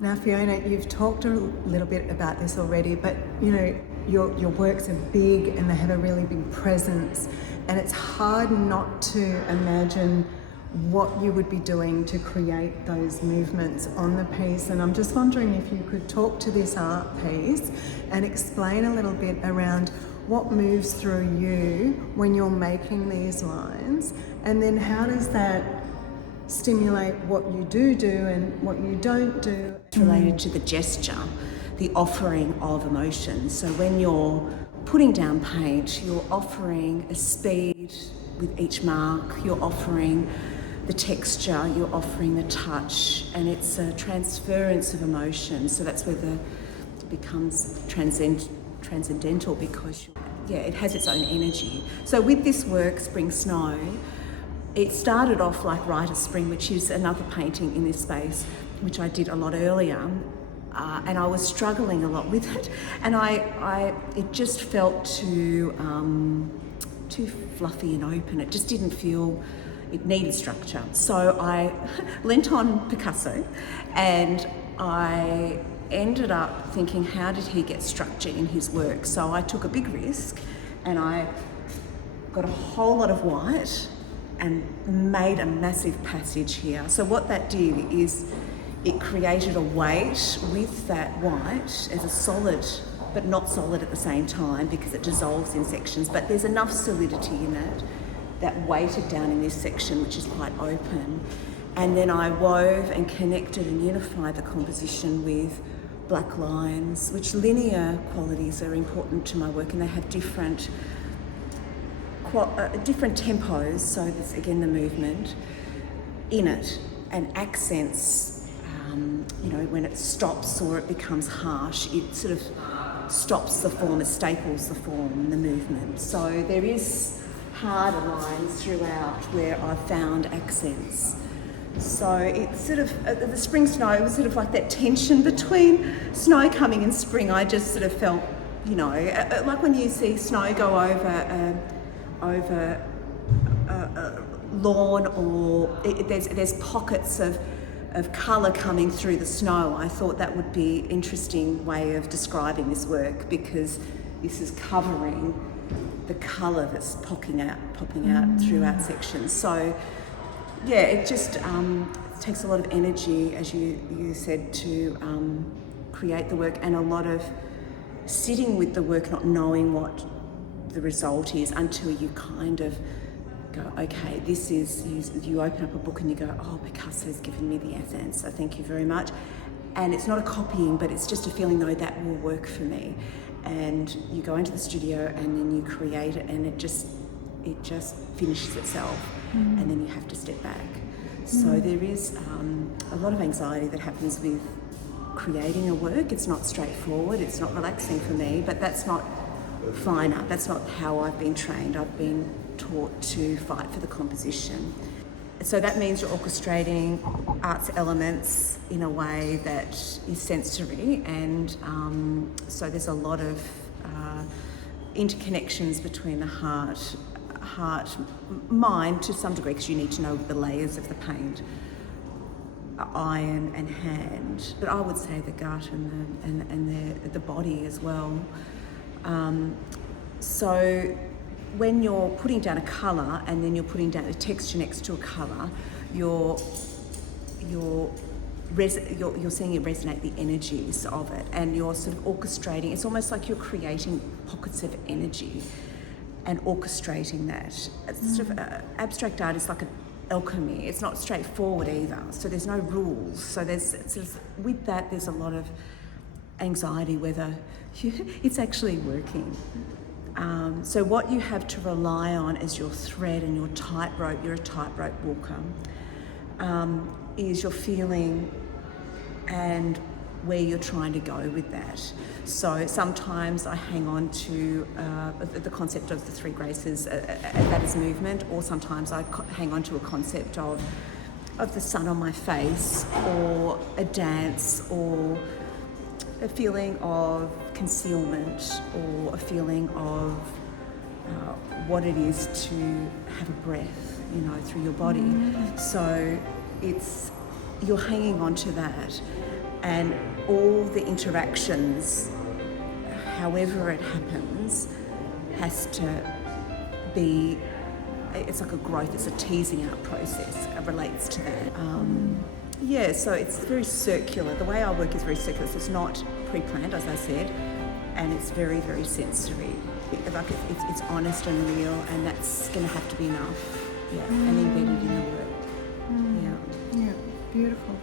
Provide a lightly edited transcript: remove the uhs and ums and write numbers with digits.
Now, Fiona, you've talked a little bit about this already, but you know, your works are big and they have a really big presence, and it's hard not to imagine what you would be doing to create those movements on the piece. And I'm just wondering if you could talk to this art piece and explain a little bit around what moves through you when you're making these lines, and then how does that stimulate what you do and what you don't do. It's related to the gesture, the offering of emotion. So when you're putting down paint, you're offering a speed with each mark, you're offering the texture, you're offering the touch, and it's a transference of emotion. So that's where it becomes transcendental, because it has its own energy. So with this work, Spring Snow, it started off like Rite of Spring, which is another painting in this space, which I did a lot earlier, and I was struggling a lot with it, and it just felt too fluffy and open. It just didn't feel, it needed structure. So I lent on Picasso, and I ended up thinking, how did he get structure in his work? So I took a big risk, and I got a whole lot of white and made a massive passage here. So what that did is it created a weight with that white as a solid, but not solid at the same time because it dissolves in sections, but there's enough solidity in it that weighted down in this section, which is quite open. And then I wove and connected and unified the composition with black lines, which linear qualities are important to my work, and they have different tempos, so there's again the movement in it, and accents, when it stops or it becomes harsh, it sort of stops the form, it staples the form and the movement. So there is harder lines throughout where I've found accents. So it's sort of, the Spring Snow, it was sort of like that tension between snow coming and spring. I just sort of felt, like when you see snow go over a lawn, or there's pockets of colour coming through the snow. I thought that would be an interesting way of describing this work, because this is covering the colour that's popping out throughout sections. So it just takes a lot of energy, as you said, to create the work, and a lot of sitting with the work, not knowing what the result is until you kind of go, okay, this is, you open up a book and you go, oh, Picasso's given me the essence, so thank you very much. And it's not a copying, but it's just a feeling, though, that will work for me. And you go into the studio and then you create it, and it just finishes itself, and then you have to step back. So there is a lot of anxiety that happens with creating a work. It's not straightforward, it's not relaxing for me, but that's not fine art. That's not how I've been trained. I've been taught to fight for the composition. So that means you're orchestrating art's elements in a way that is sensory, and so there's a lot of interconnections between the heart, mind to some degree, because you need to know the layers of the paint, eye and hand, but I would say the gut and the body as well. So when you're putting down a colour and then you're putting down a texture next to a colour, you're seeing it resonate, the energies of it, and you're sort of orchestrating. It's almost like you're creating pockets of energy and orchestrating that. It's sort of abstract art is like an alchemy. It's not straightforward either, so there's no rules. So there's sort of, with that, there's a lot of anxiety whether it's actually working. So what you have to rely on is your thread and your tightrope. You're a tightrope walker. Is your feeling and where you're trying to go with that. So sometimes I hang on to the concept of the three graces, that is movement, or sometimes I hang on to a concept of the sun on my face, or a dance, or a feeling of concealment, or a feeling of what it is to have a breath, through your body. So you're hanging on to that. and all the interactions, however it happens, has to be, it's like a growth, it's a teasing out process. It relates to that. Yeah, so it's very circular. The way I work is very circular. So it's not pre-planned, as I said, and it's very, very sensory. Like it's honest and real, and that's going to have to be enough. Yeah, and embedded in the work. Yeah. Yeah, beautiful.